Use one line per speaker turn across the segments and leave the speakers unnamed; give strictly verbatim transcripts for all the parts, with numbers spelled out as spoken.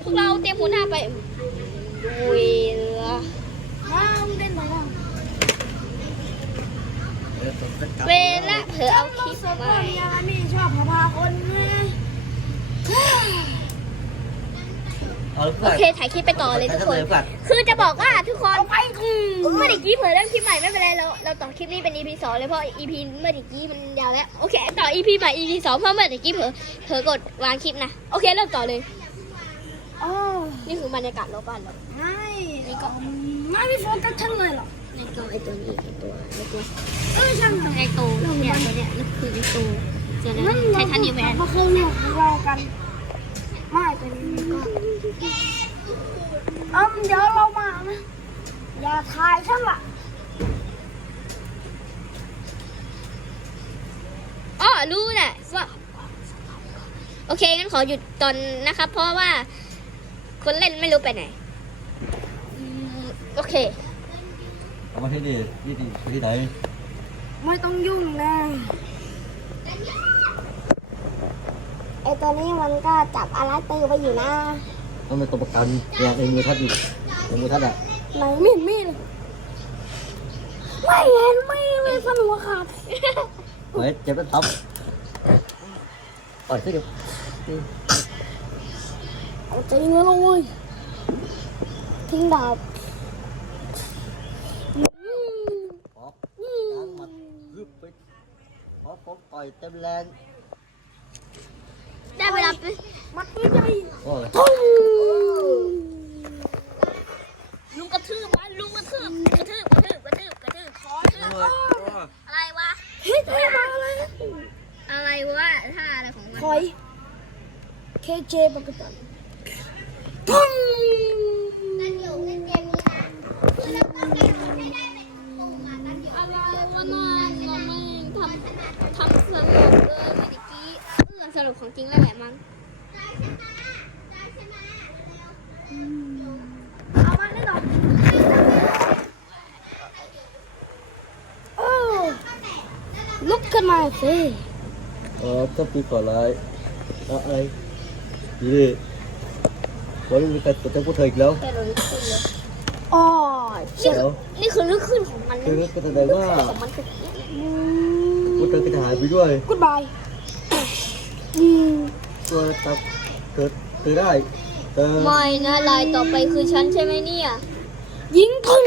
วกเราเตรียมหัวหน้าไปเวลา
น้ำเล่นไหนล่ะ
เวลาเผลอเอาคลิป
สด
มา
คนยังไม่ชอบพาคนไง
โอเคถ่ายคลิปไปต่อเลยทุกคน คือจะบอกว่าทุกคนเมื่อกี้เผลอเรื่องคลิปใหม่ไม่เป็นไรเราเราต่อคลิปนี้เป็น อี พี สองเลยเพราะ อี พี เมื่อกี้มันยาวแล้วโอเคต่อ อี พี ใหม่ อี พี สองเพราะเมื่อกี้เผลอเผลอกดวางคลิปนะโอเคเริ่มต่อเลย
อ๋อ
นี่คือบรรยากาศรอบบ้านเรา
ไม่นี่ก็ไม่มีโฟกัสฉันเลยหรอ
ในตัวไอตัวนี้ไอตัวไอตัว
เออช่างมัน
ไอตัวเนี่ยตัวเนี้ยนั่นคือไอตัวเจอแล้วไททันนิวแมน
มาเคยเรียกรอกันไม่เป็นก็อืมเดี๋ยวเรามานะอย่าถ่ายฉันละ
อ๋อรู้แหละว่าโอเคงั้นขอหยุดตอนนะครับ เพราะว่าคนเล่นไม่รู้ไปไหนอืมโอเค
เอามาที่นี่ที่นี่ที่ไหน
ไม่ต้องยุ่งนะไอตัวนี้มันก็จับอะไรตือไปอยู่นะ
ต้องเป็นตัวประกันอย่างในมือท่านอีกในมือท่านอ่ะ
ไหนมีดมีดไม่เห็นไม่ไม่สนุกครับ
เฮ้ยเจ็บเป็นทับอ่อยซะเดี๋ยว
เอาจริงแล้วเว้ยทิ้งดาบ
ขอล้างมัดรึบไปขอผมต่อยเต็มแรง
ได้เวลาไป
มัดไม่ใหญ่
โอ้ย
ลุงกระทืบมันลุงกระทืบกระทืบกระทืบกระทืบกระทืบคอกระทืบอะไรวะ
เฮ้ยเท่มาเลย
อะไรวะท่าอะไรของมัน
ถอยเคเจปกติทุ่ง
อะไรวะน่าเราไม่ทำทำสนุกเลยเมื่อกี้เออสรุปของจริงแล้วแหละมั้ง
เอามาได้หน่อยโอ้ลุกขึ้นมาสิ
เออต้องปีก่อนไรอะไรนี่วันนี้มีการตรวจจับผู้เธออีกแล้ว
แต่เราลึกขึ้นเลย
อ๋อ
เดี๋ยว
นี่คือลึกขึ้นของมัน
คือ
นะ
ก็แสดงว่า
ของมันคือ
ผู้เธอก็จะหายไปด้วย
กูดบายอืม
ตัวตับเกิดเกิดได้แต่
ไม่นะลายต่อไปคือฉันใช่ไหมเนี่ย
ยิงพึ่ง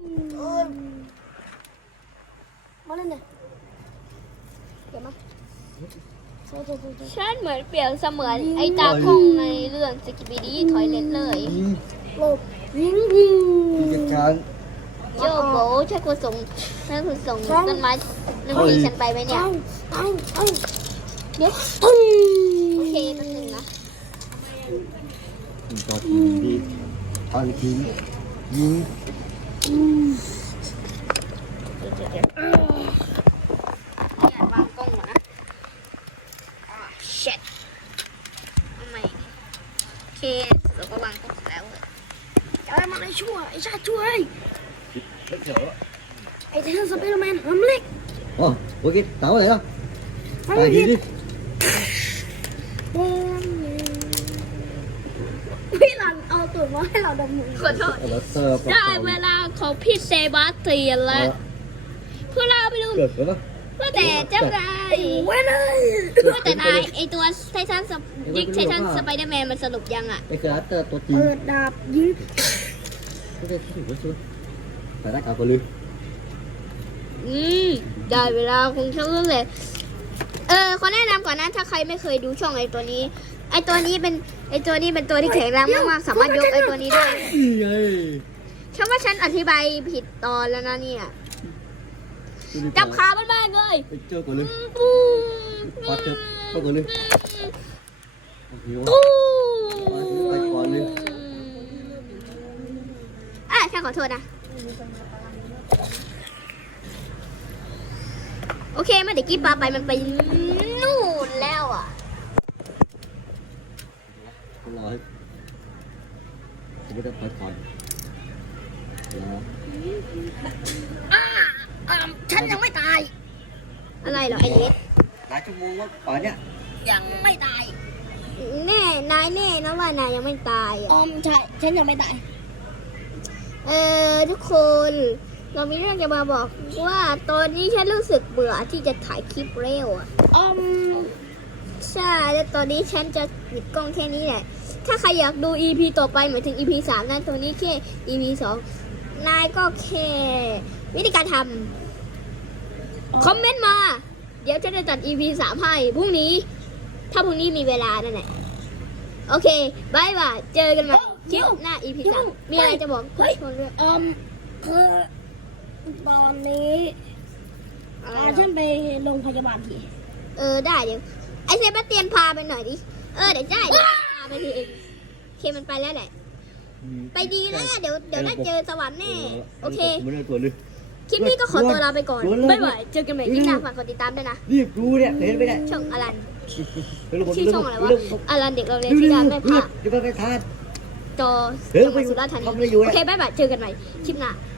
มาเล่นเนี่ยเดี๋ยวมาโซ่โซ่โซ่โซ่
ฉันเหมือนเปรียบเสมือนไอ้ตากล้องในเรื่องสกิปปี้ดีถอยเลนเลย
ยิง
หลบยิงยิง
กิจการ
โยโบใช่คุณส่งใช่คุณส่งต้นไม้หนึ่งทีฉันไปไหมเนี่ย
เอาเอาเอาเดี๋ยว
โอเคแป๊บนึงนะ
ยิงต่อทีดีทางทีมยิง
เดี๋ยวเดี๋ยวเดี๋ยวเนี่ยวางกล้องก่อนนะอ่า shit ทำไมโอเคเราก็วางกล้องแล้ว
จะอะไรมาไอ้ชั่วไอ้ชาติช่วย
เล็กเดี๋ยว
ไอ้เทนสไปเดอร์แมนหำเล็ก
อ๋อโอเคตามมาไหนล่ะ
หำ
ไปที
เล็ก
ดิ
พี่หลันเอาตัวมาให้เราดมมือ
ขอโทษ
เอาละเสิร์ฟ
ได้เวลาของพี่เซบาสเตียนแล้วพวกเราไปดู
เกิดแล้วนะ
ว่าแต่เจ้านาย
เว้ยเลย
ว่าแต่นายไอตัวไททันสยิงไททันสไปเดอร์แมนมันสรุปยังอ่ะ
ไอ้กระดาษตัวจริง
เปิดดาบยิง
ไม่ได้ที่ถือว่าช่วยแต่ได้กลับไปเลย
อืมได้เวลาคงช่างเลยเออขอแนะนำก่อนนะถ้าใครไม่เคยดูช่องไอตัวนี้ ไอตัวนี้เป็นไอตัวนี้เป็นตัวที่แข็งแรงมากๆสามารถยกไอตัวนี้ได้
นี่ไง
ฉันว่าฉันอธิบายผิดตอนแล้วนะเนี่ยจับขามันมากเลย
ไปเจอก่อนเลย
ปู
พอเจอเข้าก่อนเลยโอ้โห
ปู
ไปก่อนเลย
อ่ะฉันขอโทษนะ โอเคเมื่อเด็กกี้ปลาไปมันไปนู่นแล้วอ่ะ
รอให้จะไม่ได้ไปก่อนเดี๋ยว
อ่าอ่าฉันยังไม่ตาย
อะไรเหรอไอเล็ก
หลายชั่วโมงว่าก่อนเนี่ย
ยังไม่ตาย
อแน่นายแน่นะว่านายยังไม่ตาย
อ
อ่ะ
อมใช่ฉันยังไม่ตาย
เออทุกคน เรามีเรื่องจะมาบอกว่าตอนนี้ฉันรู้สึกเบื่อที่จะถ่ายคลิปเร็วอ่ะ
ออม
ใช่แล้วตอนนี้ฉันจะหยิบกล้องแค่นี้แหละ ถ้าใครอยากดู อี พี ต่อไปหมายถึง อี พี สามนะตัวนี้แค่ อี พี สองนายก็แค่วิธีการทำคอมเมนต์มา เดี๋ยวฉันจะจัด อี พี สามให้พรุ่งนี้ ถ้าพรุ่งนี้มีเวลานั่นแหละโอเคบายบายเจอกันใหม่คลิปหน้า อี พี สามมีอะไรจะบอกทุกคนด้วย
ออมคือตอนนี้
อะไร
พา
เหร
ฉั
อน
ไปโรงพยาบาลที
เออได้เดี๋ยวไอเซบาสเตียนพาไปหน่อยดิเออเดี๋ยวได้เดี๋ยวพาไปทีเองโอเคมันไปแล้วแหละ ไปดีนะเดี๋ยวเดี๋ยวได้เจอสวรรค์แน่โอเค
ไม่ได้ตัวเลย
คลิปนี้ก็ขอตัวลาไปก่อน
ตัวเลย
บ๊ายบายเจอกันใหม่คลิปหน้าฝากกดติดตามด้วยนะ
รีบดูเนี่ยเห็นไปเนี่ย
ช่องอลัน
เร็วๆ
ชื่อช่องอะไรวะ
เร็ว
อลันเด็กเราเรียน
ๆ
ที่
เร็
ดาน
วๆ
แม่
เร็ว
พา
ๆเดี๋ยวไปทาน
จอ
เฮ้ย
จังหวัดสุราษฎร์ธานี
ทำอะไรอยู่
โอ
เนี่ย
เคบ๊ายบายเจอกันใหม่คลิปหน้า